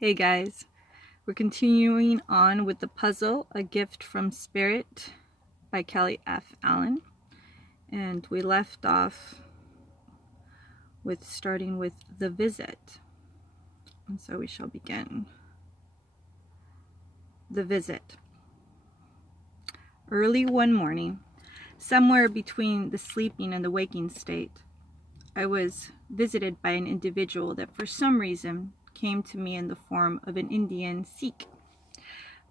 Hey guys, we're continuing on with the puzzle, A Gift from Spirit by Kelly F. Allen. And we left off with starting with the visit. And so we shall begin. The visit. Early one morning, somewhere between the sleeping and the waking state, I was visited by an individual that for some reason came to me in the form of an Indian Sikh.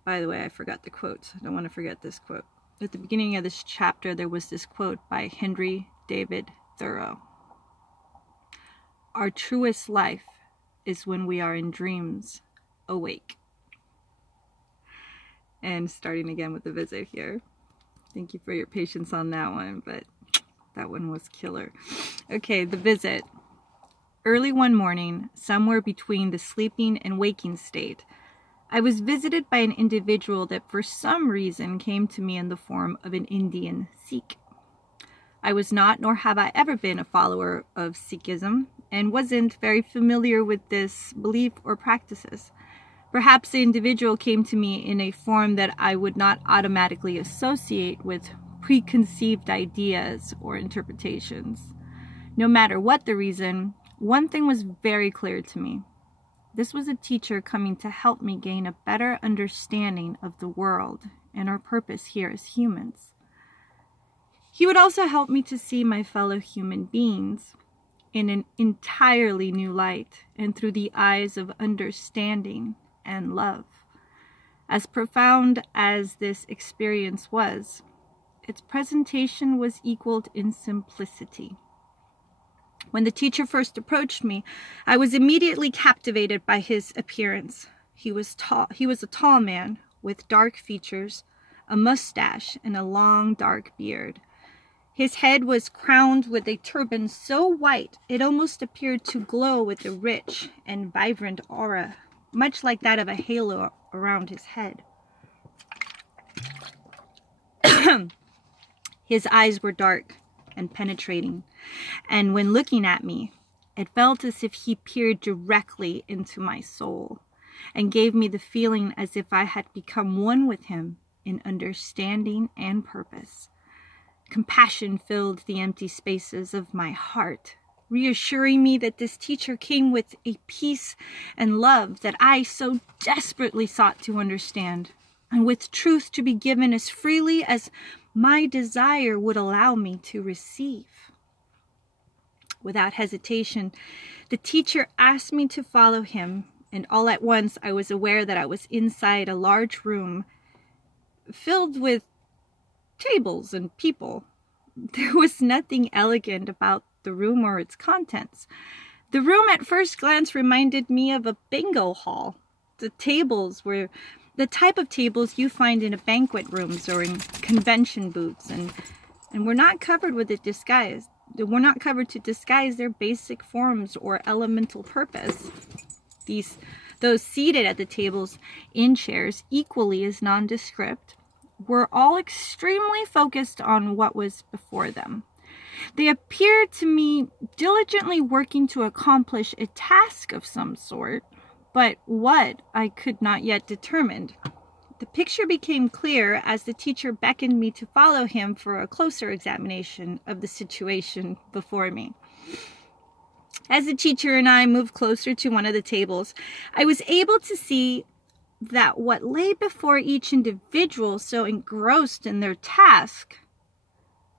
By the way, I forgot the quote. I don't want to forget this quote. At the beginning of this chapter, there was this quote by Henry David Thoreau. Our truest life is when we are in dreams awake. And starting again with the visit here. Thank you for your patience on that one, but that one was killer. Okay, the visit. Early one morning, somewhere between the sleeping and waking state, I was visited by an individual that for some reason came to me in the form of an Indian Sikh. I was not, nor have I ever been, a follower of Sikhism, and wasn't very familiar with this belief or practices. Perhaps the individual came to me in a form that I would not automatically associate with preconceived ideas or interpretations. No matter what the reason, one thing was very clear to me. This was a teacher coming to help me gain a better understanding of the world and our purpose here as humans. He would also help me to see my fellow human beings in an entirely new light and through the eyes of understanding and love. As profound as this experience was, its presentation was equaled in simplicity. When the teacher first approached me, I was immediately captivated by his appearance. He was a tall man with dark features, a mustache, and a long dark beard. His head was crowned with a turban so white it almost appeared to glow with a rich and vibrant aura, much like that of a halo around his head. His eyes were dark and penetrating, and when looking at me, it felt as if he peered directly into my soul and gave me the feeling as if I had become one with him in understanding and purpose. Compassion filled the empty spaces of my heart, reassuring me that this teacher came with a peace and love that I so desperately sought to understand, and with truth to be given as freely as my desire would allow me to receive. Without hesitation, the teacher asked me to follow him, and all at once I was aware that I was inside a large room filled with tables and people. There was nothing elegant about the room or its contents. The room at first glance reminded me of a bingo hall. The tables were the type of tables you find in a banquet rooms or in convention booths, and were not covered with a disguise. Were not covered to disguise their basic forms or elemental purpose. Those seated at the tables in chairs, equally as nondescript, were all extremely focused on what was before them. They appeared to me diligently working to accomplish a task of some sort, but what I could not yet determine. The picture became clear as the teacher beckoned me to follow him for a closer examination of the situation before me. As the teacher and I moved closer to one of the tables, I was able to see that what lay before each individual, so engrossed in their task,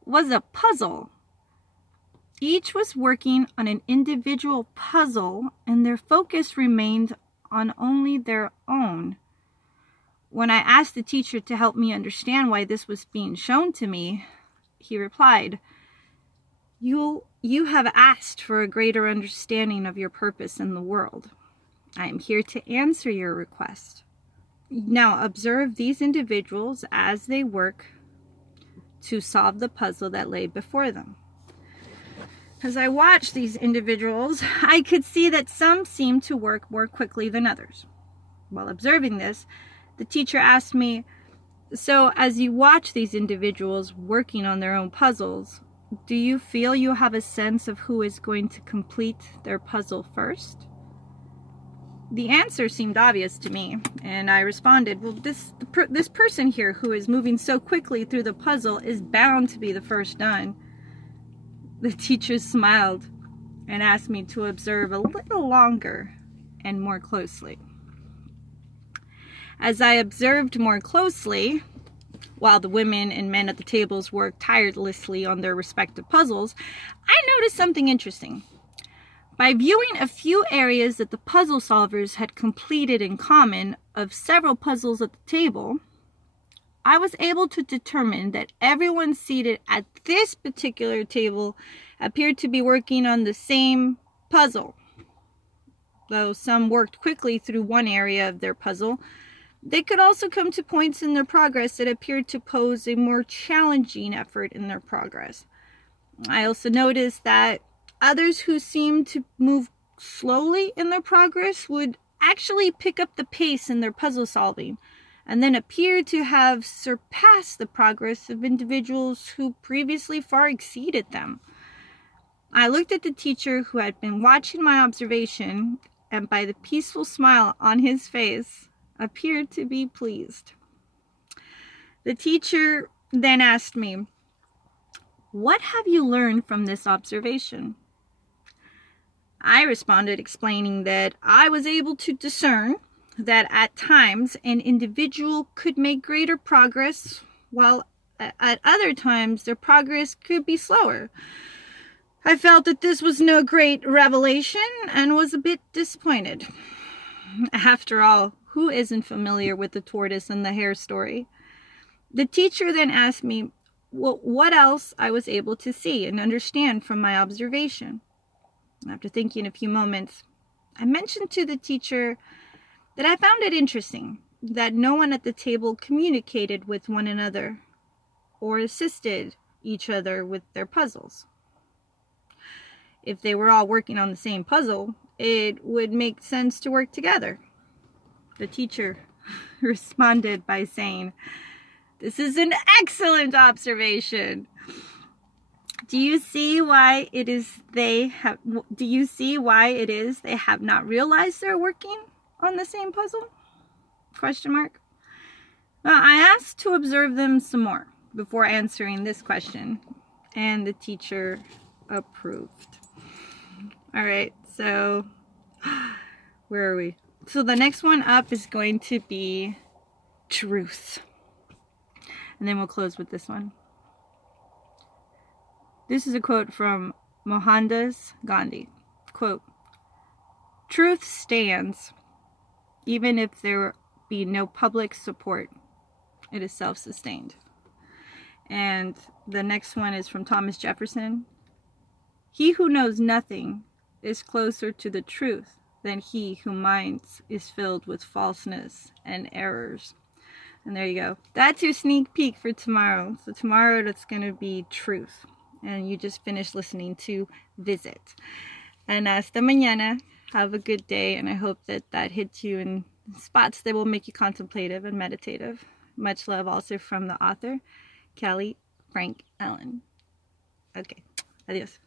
was a puzzle. Each was working on an individual puzzle, and their focus remained on only their own. When I asked the teacher to help me understand why this was being shown to me, he replied, You have asked for a greater understanding of your purpose in the world. I am here to answer your request. Now observe these individuals as they work to solve the puzzle that lay before them. As I watched these individuals, I could see that some seemed to work more quickly than others. While observing this, the teacher asked me, So as you watch these individuals working on their own puzzles, do you feel you have a sense of who is going to complete their puzzle first? The answer seemed obvious to me, and I responded, well, this person here who is moving so quickly through the puzzle is bound to be the first done. The teacher smiled and asked me to observe a little longer and more closely. As I observed more closely, while the women and men at the tables worked tirelessly on their respective puzzles, I noticed something interesting. By viewing a few areas that the puzzle solvers had completed in common of several puzzles at the table, I was able to determine that everyone seated at this particular table appeared to be working on the same puzzle. Though some worked quickly through one area of their puzzle, they could also come to points in their progress that appeared to pose a more challenging effort in their progress. I also noticed that others who seemed to move slowly in their progress would actually pick up the pace in their puzzle solving, and then appeared to have surpassed the progress of individuals who previously far exceeded them. I looked at the teacher who had been watching my observation, and by the peaceful smile on his face, appeared to be pleased. The teacher then asked me, "What have you learned from this observation?" I responded, explaining that I was able to discern that at times an individual could make greater progress, while at other times their progress could be slower. I felt that this was no great revelation and was a bit disappointed. After all, who isn't familiar with the tortoise and the hare story? The teacher then asked me what else I was able to see and understand from my observation. After thinking a few moments, I mentioned to the teacher that I found it interesting that no one at the table communicated with one another or assisted each other with their puzzles. If they were all working on the same puzzle, it would make sense to work together. The teacher responded by saying, "This is an excellent observation. Do you see why it is they have not realized they're working on the same puzzle?" ? Well, I asked to observe them some more before answering this question, and the teacher approved. All right, so where are we? So the next one up is going to be truth. And then we'll close with this one. This is a quote from Mohandas Gandhi. Quote, "Truth stands even if there be no public support. It is self-sustained." And the next one is from Thomas Jefferson. "He who knows nothing is closer to the truth than he whose mind is filled with falseness and errors." And there you go. That's your sneak peek for tomorrow. So tomorrow it's going to be truth. And you just finished listening to Visit. And hasta mañana. Have a good day. And I hope that that hits you in spots that will make you contemplative and meditative. Much love also from the author, Kelly Frank Allen. Okay. Adios.